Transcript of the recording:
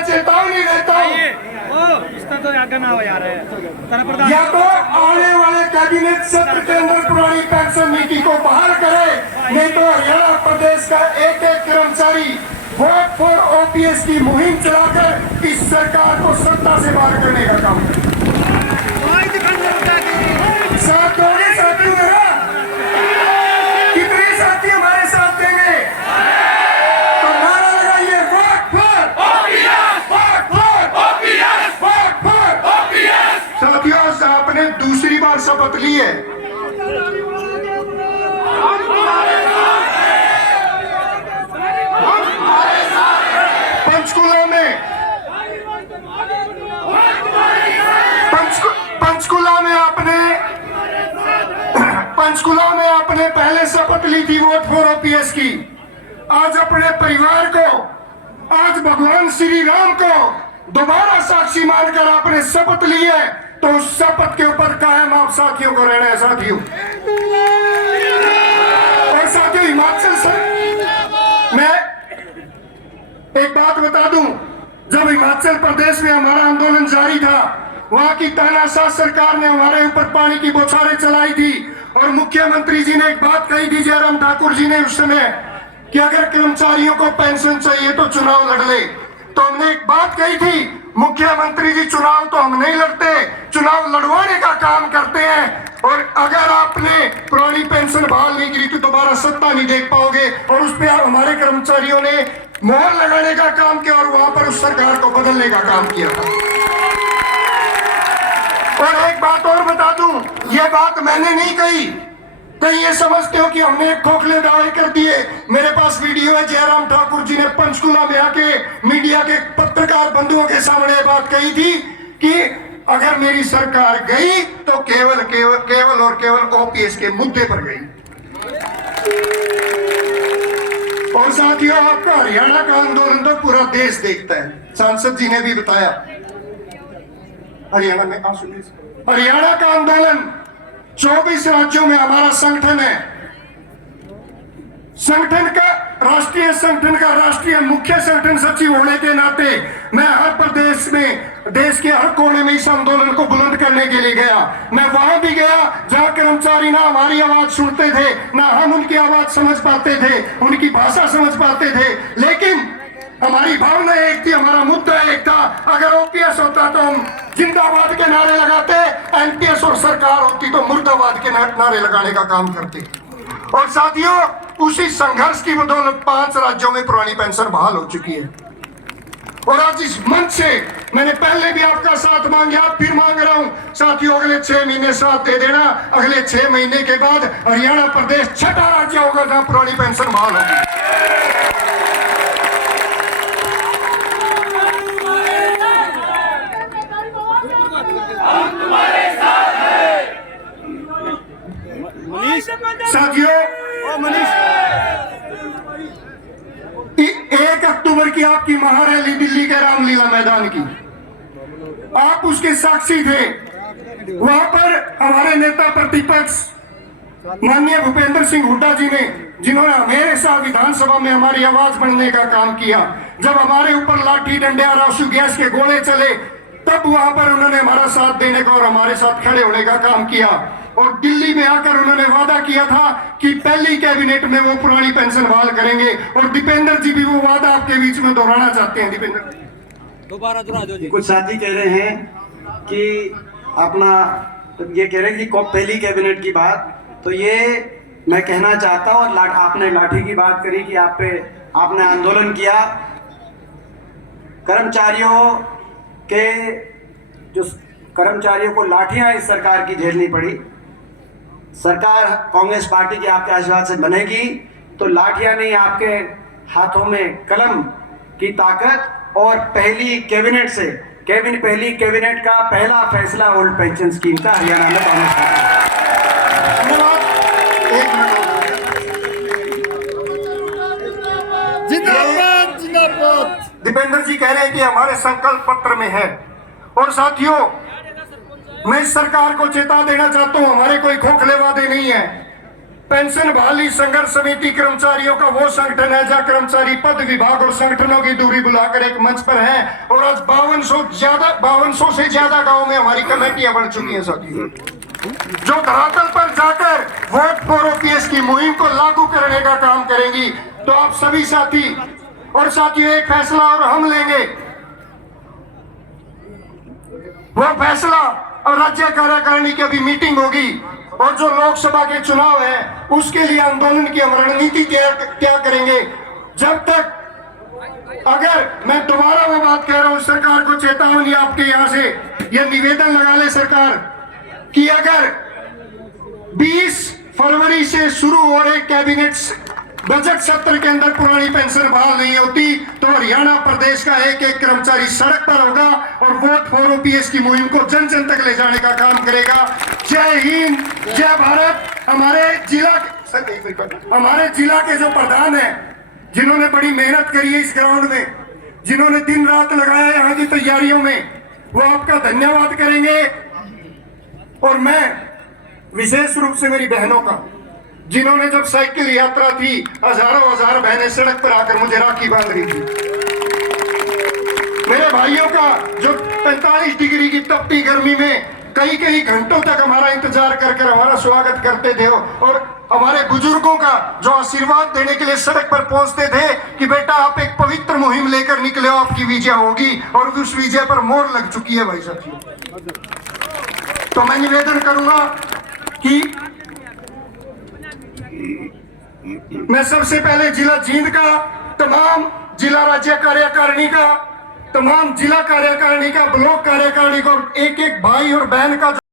मैं चेतावनी देता हूँ, या तो आने वाले कैबिनेट सत्र के अंदर पुरानी पेंशन नीति को बहाल करे, नहीं तो हरियाणा प्रदेश का एक एक कर्मचारी वोट फॉर ओपीएस की मुहिम चलाकर इस सरकार को सत्ता से बाहर करने का काम करे। साथ दोगे साथियों मेरा? कितने साथी हमारे साथ देंगे? तो नारा लगाइए, vote for OPS, vote for OPS, vote for OPS. साथियों, आपने दूसरी बार शपथ ली है। पंचकुला में आपने पहले शपथ ली थी वोट फॉर ओपीएस की। आज अपने परिवार को, आज भगवान श्री राम को दोबारा साक्षी मानकर आपने शपथ ली है, तो उस शपथ के ऊपर कायम आप साथियों को रहना है। साथियों और साथियों, हिमाचल से मैं एक बात बता दूं, जब हिमाचल प्रदेश में हमारा आंदोलन जारी था, वहां की तानाशाह सरकार ने हमारे ऊपर पानी की बौछारें चलाई थी और मुख्यमंत्री जी ने एक बात कही थी, जयराम ठाकुर जी ने उस समय, कि अगर कर्मचारियों को पेंशन चाहिए तो चुनाव लड़ ले। तो हमने एक बात कही थी, मुख्यमंत्री जी चुनाव तो हम नहीं लड़ते, चुनाव लड़वाने का काम करते हैं, और अगर आपने पुरानी पेंशन बहाल नहीं की तो दोबारा सत्ता नहीं देख पाओगे। और उस पर हमारे कर्मचारियों ने मोहर लगाने का काम किया और वहां पर उस सरकार को बदलने का काम किया था। और एक बात और बता दूं, ये बात मैंने नहीं कही, कहीं ये समझते हो कि हमने खोखले दावे कर दिए। मेरे पास वीडियो है, जयराम ठाकुर जी ने पंचकुला में आके मीडिया के पत्रकार बंधुओं के सामने बात कही थी कि अगर मेरी सरकार गई तो केवल केवल केवल और केवल ओपीएस के मुद्दे पर गई। और साथियों, आपका हरियाणा का आंदोलन तो पूरा देश देखता है। सांसद जी ने भी बताया, हरियाणा का आंदोलन 24 राज्यों में हमारा संगठन है। संगठन का राष्ट्रीय मुख्य संगठन सचिव होने के नाते मैं हर प्रदेश में, देश के हर कोने में इस आंदोलन को बुलंद करने के लिए गया। मैं वहां भी गया जहां कर्मचारी ना हमारी आवाज सुनते थे, ना हम उनकी आवाज समझ पाते थे, उनकी भाषा समझ पाते थे, लेकिन हमारी भावना एक थी, हमारा मुद्दा एक था। अगर ओपीएस होता तो हम जिंदाबाद के नारे लगाते, एनपीएस और सरकार होती तो मुर्दाबाद के नारे लगाने का काम करते। और साथियों, उसी संघर्ष की बदौलत 5 राज्यों में पुरानी पेंशन बहाल हो चुकी है। और आज इस मंच से मैंने पहले भी आपका साथ मांगा, फिर मांग रहा हूं साथियों, अगले 6 महीने साथ दे देना। अगले 6 महीने के बाद हरियाणा प्रदेश छठा राज्य होगा जहां पुरानी पेंशन बहाल होगी। साथियों, 1 अक्टूबर की आपकी महारैली दिल्ली के रामलीला मैदान की, आप उसके साक्षी थे। वहां पर हमारे नेता प्रतिपक्ष माननीय भूपेंद्र सिंह हुड्डा जी ने, जिन्होंने हमेशा विधानसभा में हमारी आवाज बनने का काम किया, जब हमारे ऊपर लाठी डंडे और आंसू गैस के गोले चले, तब वहां पर उन्होंने हमारा साथ देने का और हमारे साथ खड़े होने का काम किया। और दिल्ली में आकर उन्होंने वादा किया था कि पहली कैबिनेट में वो पुरानी पेंशन बहाल करेंगे। और दीपेंद्र जी भी वो वादा आपके बीच में दोहराना चाहते हैं। दीपेंद्र, दोबारा दोहरा दो जी। कुछ साथी कह रहे हैं कि अपना, ये कह रहे हैं कि पहली कैबिनेट की बात, तो ये मैं कहना चाहता हूँ। आपने लाठी की बात करी कि आपने आंदोलन किया, कर्मचारियों को लाठियां इस सरकार की झेलनी पड़ी। सरकार कांग्रेस पार्टी के आपके आशीर्वाद से बनेगी तो लाठियां नहीं, आपके हाथों में कलम की ताकत। और पहली कैबिनेट का पहला फैसला ओल्ड पेंशन स्कीम का हरियाणा में कांग्रेस जिंदाबाद। दीपेंद्र जी कह रहे हैं कि हमारे संकल्प पत्र में है। और साथियों, मैं इस सरकार को चेता देना चाहता हूं, हमारे कोई खोखले वादे नहीं है। पेंशन बहाली संघर्ष समिति कर्मचारियों का वो संगठन है जहां कर्मचारी पद विभाग और संगठनों की दूरी बुलाकर एक मंच पर है, और आज 5200 से ज्यादा गांव में हमारी कमेटियां बन चुकी हैं साथियों, जो धरातल पर जाकर वोट फॉर ओपीएस की मुहिम को लागू करने का काम करेंगी। तो आप सभी साथी और साथियों, एक फैसला और हम लेंगे, वो फैसला और राज्य कार्यकारिणी की अभी मीटिंग होगी, और जो लोकसभा के चुनाव है उसके लिए आंदोलन की हम रणनीति क्या करेंगे। जब तक, अगर मैं दोबारा वो बात कह रहा हूं, सरकार को चेतावनी आपके यहां से यह निवेदन लगा ले सरकार कि अगर 20 फरवरी से शुरू हो रहे कैबिनेट बजट सत्र के अंदर पुरानी पेंशन बहाल नहीं होती तो हरियाणा प्रदेश का एक एक कर्मचारी सड़क पर होगा और वोट फॉर ओपीएस की मुहिम को जन जन तक ले जाने का काम करेगा। जय हिंद, जय भारत। हमारे जिला के जो प्रधान हैं, जिन्होंने बड़ी मेहनत करी है इस ग्राउंड में, जिन्होंने दिन रात लगाया यहाँ की तैयारियों में, वो आपका धन्यवाद करेंगे। और मैं विशेष रूप से मेरी बहनों का, जिन्होंने जब साइकिल यात्रा थी, हजारों हजार बहनें सड़क पर आकर मुझे राखी बांध रही थी। मेरे भाइयों का, जो 45 डिग्री की तपती गर्मी में कई घंटों तक हमारा इंतजार कर हमारा स्वागत करते थे, और हमारे बुजुर्गों का जो आशीर्वाद देने के लिए सड़क पर पहुंचते थे कि बेटा आप एक पवित्र मुहिम लेकर निकले हो, आपकी विजय होगी, और उस विजय पर मोहर लग चुकी है भाई साथियों। तो मैं निवेदन करूंगा कि मैं सबसे पहले जिला जींद का तमाम जिला राज्य कार्यकारिणी का, तमाम जिला कार्यकारिणी का, ब्लॉक कार्यकारिणी का, एक एक भाई और बहन का